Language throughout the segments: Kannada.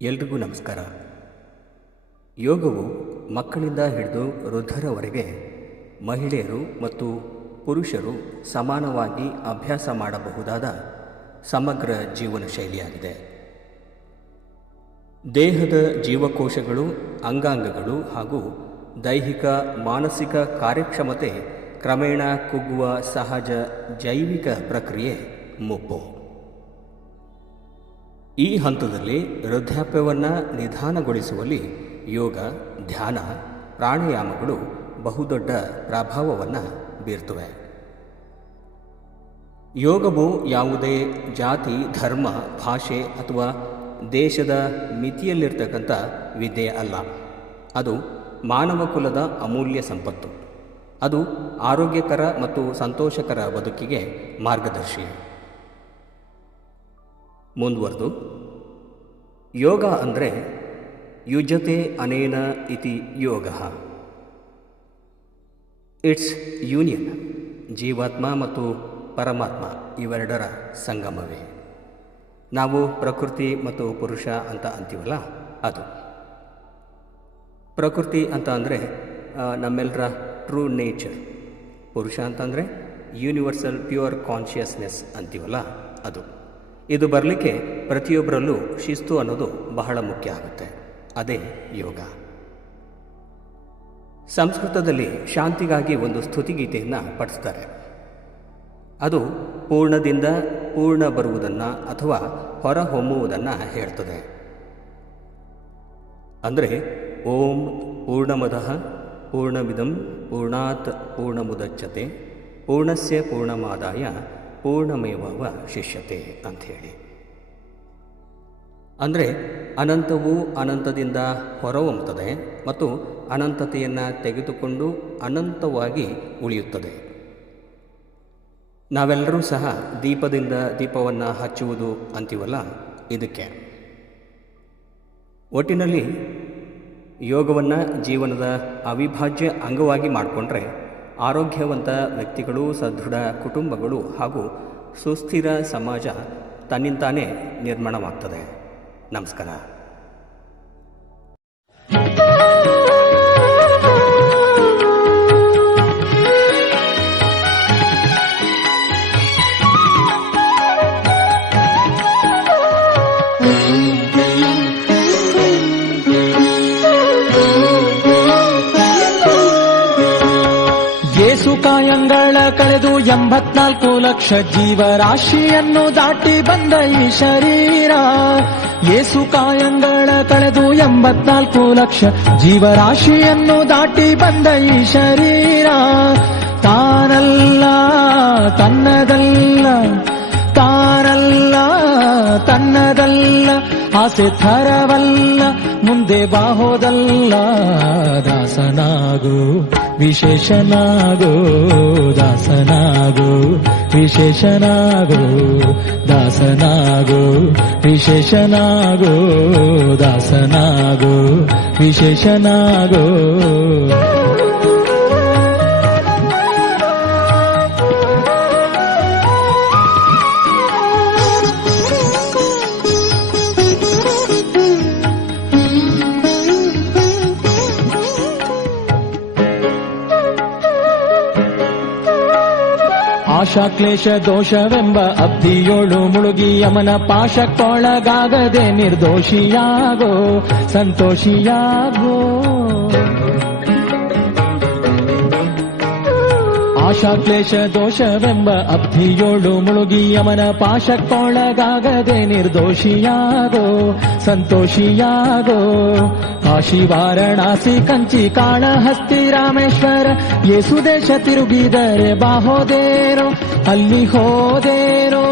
ಎಲ್ರಿಗೂ ನಮಸ್ಕಾರ. ಯೋಗವು ಮಕ್ಕಳಿಂದ ಹಿಡಿದು ವೃದ್ಧರವರೆಗೆ ಮಹಿಳೆಯರು ಮತ್ತು ಪುರುಷರು ಸಮಾನವಾಗಿ ಅಭ್ಯಾಸ ಮಾಡಬಹುದಾದ ಸಮಗ್ರ ಜೀವನ ಶೈಲಿಯಾಗಿದೆ. ದೇಹದ ಜೀವಕೋಶಗಳು, ಅಂಗಾಂಗಗಳು ಹಾಗೂ ದೈಹಿಕ ಮಾನಸಿಕ ಕಾರ್ಯಕ್ಷಮತೆ ಕ್ರಮೇಣ ಕುಗ್ಗುವ ಸಹಜ ಜೈವಿಕ ಪ್ರಕ್ರಿಯೆ ಮುಪ್ಪು. ಈ ಹಂತದಲ್ಲಿ ವೃದ್ಧಾಪ್ಯವನ್ನು ನಿಧಾನಗೊಳಿಸುವಲ್ಲಿ ಯೋಗ, ಧ್ಯಾನ, ಪ್ರಾಣಾಯಾಮಗಳು ಬಹುದೊಡ್ಡ ಪ್ರಭಾವವನ್ನು ಬೀರ್ತವೆ. ಯೋಗವು ಯಾವುದೇ ಜಾತಿ, ಧರ್ಮ, ಭಾಷೆ ಅಥವಾ ದೇಶದ ಮಿತಿಯಲ್ಲಿರ್ತಕ್ಕಂಥ ವಿದ್ಯೆ ಅಲ್ಲ. ಅದು ಮಾನವ ಕುಲದ ಅಮೂಲ್ಯ ಸಂಪತ್ತು. ಅದು ಆರೋಗ್ಯಕರ ಮತ್ತು ಸಂತೋಷಕರ ಬದುಕಿಗೆ ಮಾರ್ಗದರ್ಶಿ. ಮುಂದುವರೆದು, ಯೋಗ ಅಂದರೆ ಯುಜತೆ ಅನೇನ ಇತಿ ಯೋಗ. ಇಟ್ಸ್ ಯೂನಿಯನ್, ಜೀವಾತ್ಮ ಮತ್ತು ಪರಮಾತ್ಮ ಇವೆರಡರ ಸಂಗಮವೇ. ನಾವು ಪ್ರಕೃತಿ ಮತ್ತು ಪುರುಷ ಅಂತ ಅಂತೀವಲ್ಲ, ಅದು ಪ್ರಕೃತಿ ಅಂತ ಅಂದರೆ ನಮ್ಮೆಲ್ಲರ ಟ್ರೂ ನೇಚರ್. ಪುರುಷ ಅಂತಂದರೆ ಯೂನಿವರ್ಸಲ್ ಪ್ಯೂರ್ ಕಾನ್ಷಿಯಸ್ನೆಸ್ ಅಂತೀವಲ್ಲ, ಅದು. ಇದು ಬರಲಿಕ್ಕೆ ಪ್ರತಿಯೊಬ್ಬರಲ್ಲೂ ಶಿಸ್ತು ಅನ್ನೋದು ಬಹಳ ಮುಖ್ಯ ಆಗುತ್ತೆ. ಅದೇ ಯೋಗ. ಸಂಸ್ಕೃತದಲ್ಲಿ ಶಾಂತಿಗಾಗಿ ಒಂದು ಸ್ತುತಿಗೀತೆಯನ್ನು ಪಠಿಸ್ತಾರೆ. ಅದು ಪೂರ್ಣದಿಂದ ಪೂರ್ಣ ಬರುವುದನ್ನು ಅಥವಾ ಹೊರ ಹೊಮ್ಮುವುದನ್ನು ಹೇಳ್ತದೆ. ಅಂದರೆ ಓಂ ಪೂರ್ಣಮದಃ ಪೂರ್ಣಮಿದಂ ಪೂರ್ಣಾತ್ ಪೂರ್ಣಮುದಚ್ಯತೆ ಪೂರ್ಣಸ್ಯ ಪೂರ್ಣಮಾದಾಯ ಪೂರ್ಣಮೇವ ಶಿಷ್ಯತೆ ಅಂಥೇಳಿ. ಅಂದರೆ ಅನಂತವು ಅನಂತದಿಂದ ಹೊರಹೊಮ್ಮುತ್ತದೆ ಮತ್ತು ಅನಂತತೆಯನ್ನು ತೆಗೆದುಕೊಂಡು ಅನಂತವಾಗಿ ಉಳಿಯುತ್ತದೆ. ನಾವೆಲ್ಲರೂ ಸಹ ದೀಪದಿಂದ ದೀಪವನ್ನು ಹಚ್ಚುವುದು ಅಂತೀವಲ್ಲ, ಇದಕ್ಕೆ. ಒಟ್ಟಿನಲ್ಲಿ ಯೋಗವನ್ನು ಜೀವನದ ಅವಿಭಾಜ್ಯ ಅಂಗವಾಗಿ ಮಾಡಿಕೊಂಡ್ರೆ ಆರೋಗ್ಯವಂತ ವ್ಯಕ್ತಿಗಳು, ಸದೃಢ ಕುಟುಂಬಗಳು ಹಾಗೂ ಸುಸ್ಥಿರ ಸಮಾಜ ತನ್ನಿಂತಾನೇ ನಿರ್ಮಾಣವಾಗ್ತದೆ. ನಮಸ್ಕಾರ. ಕಾಯಂಗಳ ಕಳೆದು 84 ಲಕ್ಷ ಜೀವರಾಶಿಯನ್ನು ದಾಟಿ ಬಂದ ಈ ಶರೀರ. ಏಸು ಕಾಯಂಗಳ ಕಳೆದು 84 ಲಕ್ಷ ಜೀವರಾಶಿಯನ್ನು ದಾಟಿ ಬಂದ ಈ ಶರೀರ. ತಾನಲ್ಲ ತನ್ನದಲ್ಲ, ತಾನಲ್ಲ ತನ್ನದಲ್ಲ, ಆಸೆ ಥರವಲ್ಲ, ಮುಂದೆ ಬಾಹೋದಲ್ಲ. ದಾಸನಾಗು ವಿಶೇಷನಾಗೋ, ದಾಸನಾಗೋ ವಿಶೇಷನಾಗೋ, ದಾಸನಾಗೋ ವಿಶೇಷನಾಗೋ, ದಾಸನಾಗೋ ವಿಶೇಷನಾಗೋ. ಆಶಾಕ್ಲೇಶ ದೋಷವೆಂಬ ಅಬ್ಧಿಯೋಳು ಮುಳುಗಿ ಯಮನ ಪಾಶಕ್ಕೊಳಗಾಗದೆ ನಿರ್ದೋಷಿಯಾಗೋ, ಸಂತೋಷಿಯಾಗೋ. ಆಶಾಕ್ಲೇಶ ದೋಷವೆಂಬ ಅಬ್ಧಿಯೋಳು ಮುಳುಗಿ ಯಮನ ಪಾಶಕ್ಕೊಳಗಾಗದೆ ನಿರ್ದೋಷಿಯಾಗೋ, ಸಂತೋಷಿಯಾಗೋ. ಕಾಶಿ, ವಾರಣಾಸಿ, ಕಂಚಿ, ಕಾಳಹಸ್ತಿ, ರಾಮೇಶ್ವರ, ಯೇಸು ದೇಶ ತಿರುಗಿದರೆ ಬಾಹೋದೇರೋ, ಅಲ್ಲಿ ಹೋದೇರೋ.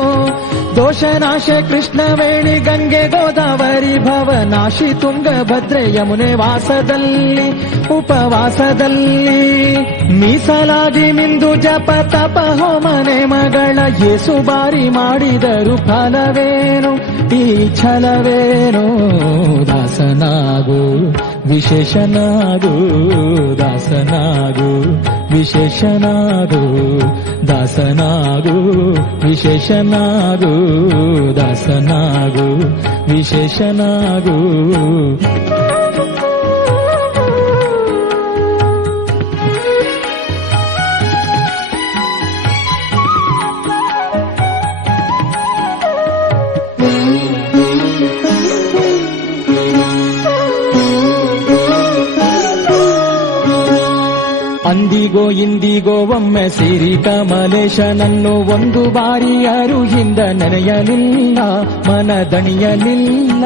ದೋಷನಾಶ ಕೃಷ್ಣವೇಣಿ, ಗಂಗೆ, ಗೋದಾವರಿ, ಭವನಾಶಿ, ತುಂಗಭದ್ರೆ, ಯಮುನೆ ವಾಸದಲ್ಲಿ, ಉಪವಾಸದಲ್ಲಿ ಮೀಸಲಾಗಿ ನಿಂದು ಜಪ ತಪ ಹೋಮನೆ ಮಗಳ ಯೇಸು ಬಾರಿ ಮಾಡಿದರು ಫಲವೇನು, ಈ ಛಲವೇನು. ದಾಸನಾಗು ವಿಶೇಷನಾಗು, ದಾಸನಾಗು ವಿಶೇಷನಾಗು, ದಾಸನಾಗು ವಿಶೇಷನಾಗು, ದಾಸನಾಗು ವಿಶೇಷನಾಗು. ಅಂದಿಗೋ ಇಂದಿಗೋ ಒಮ್ಮೆ ಸಿರಿ ಕಮಲೇಶನನ್ನು ಒಂದು ಬಾರಿ ಯಾರು ಹಿಂದ ನೆನೆಯಲಿಲ್ಲ, ಮನದಣಿಯಲಿಲ್ಲ.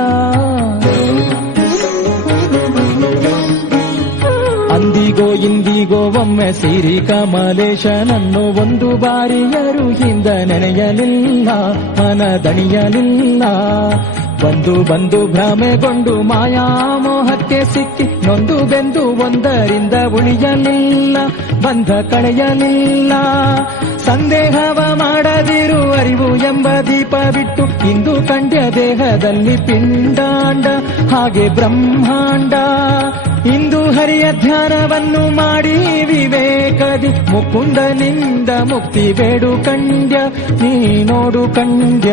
ಅಂದಿಗೋ ಇಂದಿಗೋ ಒಮ್ಮೆ ಸಿರಿ ಕಮಲೇಶನನ್ನು ಒಂದು ಬಾರಿ ಯಾರು ಹಿಂದ ನೆನೆಯಲಿಲ್ಲ, ಮನದಣಿಯಲಿಲ್ಲ. ಬಂದು ಬಂದು ಭ್ರಮೆಗೊಂಡು ಮಾಯಾಮೋಹಕ್ಕೆ ಸಿಕ್ಕಿ ನೊಂದು ಬೆಂದು ಒಂದರಿಂದ ಉಳಿಯಲಿಲ್ಲ, ಬಂಧ ಕಳೆಯಲಿಲ್ಲ. ಸಂದೇಹವ ಮಾಡದಿರು ಅರಿವು ಎಂಬ ದೀಪ ಬಿಟ್ಟು ಇಂದು ಕಂಡ್ಯ ದೇಹದಲ್ಲಿ ಪಿಂಡಾಂಡ ಹಾಗೆ ಬ್ರಹ್ಮಾಂಡ. ಇಂದು ಹರಿಯ ಧ್ಯಾನವನ್ನು ಮಾಡಿ ವಿವೇಕದಿ ಮುಕುಂದನಿಂದ ಮುಕ್ತಿ ಬೇಡು ಕಂಡ್ಯ, ನೀ ನೋಡು ಕಂಡ್ಯ.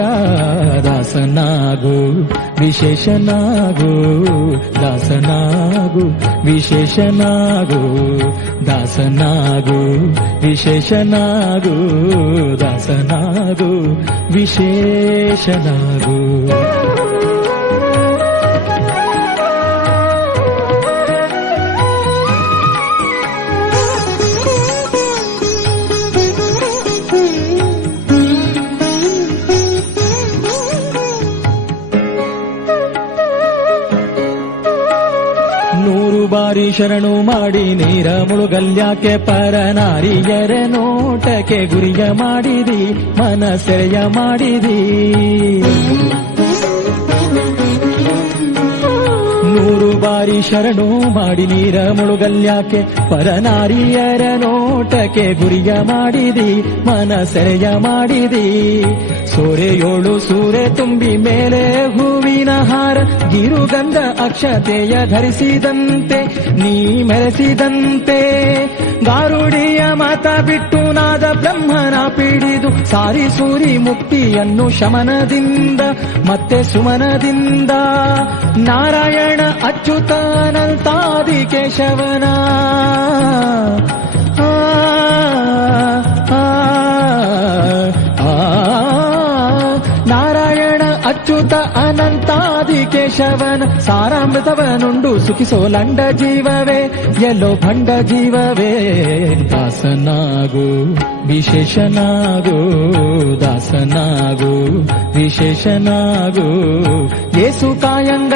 ದಾಸನಾಗು ವಿಶೇಷನಾಗು, ದಾಸನಾಗು ವಿಶೇಷನಾಗು, ದಾಸನಾಗು ವಿಶೇಷನಾಗು, ದಾಸನಾಗು ವಿಶೇಷನಾಗು. ಬಾರಿ ಶರಣು ಮಾಡಿ ನೀರ ಮುಳುಗಲ್ಯಾಕೆ ಪರನಾರಿಯರ ನೋಟಕ್ಕೆ ಗುರಿಯ ಮಾಡಿದಿ, ಮನಸೆರೆಯ ಮಾಡಿದಿ. ನೂರು ಬಾರಿ ಶರಣು ಮಾಡಿ ನೀರ ಮುಳುಗಲ್ಯಾಕೆ ಪರನಾರಿಯರ ನೋಟಕ್ಕೆ ಗುರಿಯ ಮಾಡಿದಿ, ಮನಸೆರೆಯ ಮಾಡಿದಿ. ಸೋರೆಯೋಳು ಸೂರೆ ತುಂಬಿ ಮೇಲೆ ಹೂವಿನ ಹಾರ ಗಿರುಗಂಧ ಅಕ್ಷತೆಯ ಧರಿಸಿದಂತೆ ನೀ ಮೆರೆಸಿದಂತೆ. ಗಾರುಡಿಯ ಮಾತ ಬಿಟ್ಟು ನಾದ ಬ್ರಹ್ಮನ ಪಿಡಿದು ಸಾರಿ ಸೂರಿ ಮುಕ್ತಿಯನ್ನು ಶಮನದಿಂದ ಮತ್ತೆ ಸುಮನದಿಂದ. ನಾರಾಯಣ ಅಚ್ಯುತಾನಂತಾದಿ ಕೇಶವನ ನಾರಾಯಣ ಅಚ್ಯುತ ಅನಂತಾದಿ ಕೇಶವನ ಸಾರಾಮೃತವನುಂಡು ಸುಖಿಸೋ ಲಂಡ ಜೀವವೇ ಎಲ್ಲೋ ಭಂಡ ಜೀವವೇ. ದಾಸನಾಗು ವಿಶೇಷನಾಗು, ದಾಸನಾಗು ವಿಶೇಷನಾಗು. ಯೇಸು ಕಾಯಂಗ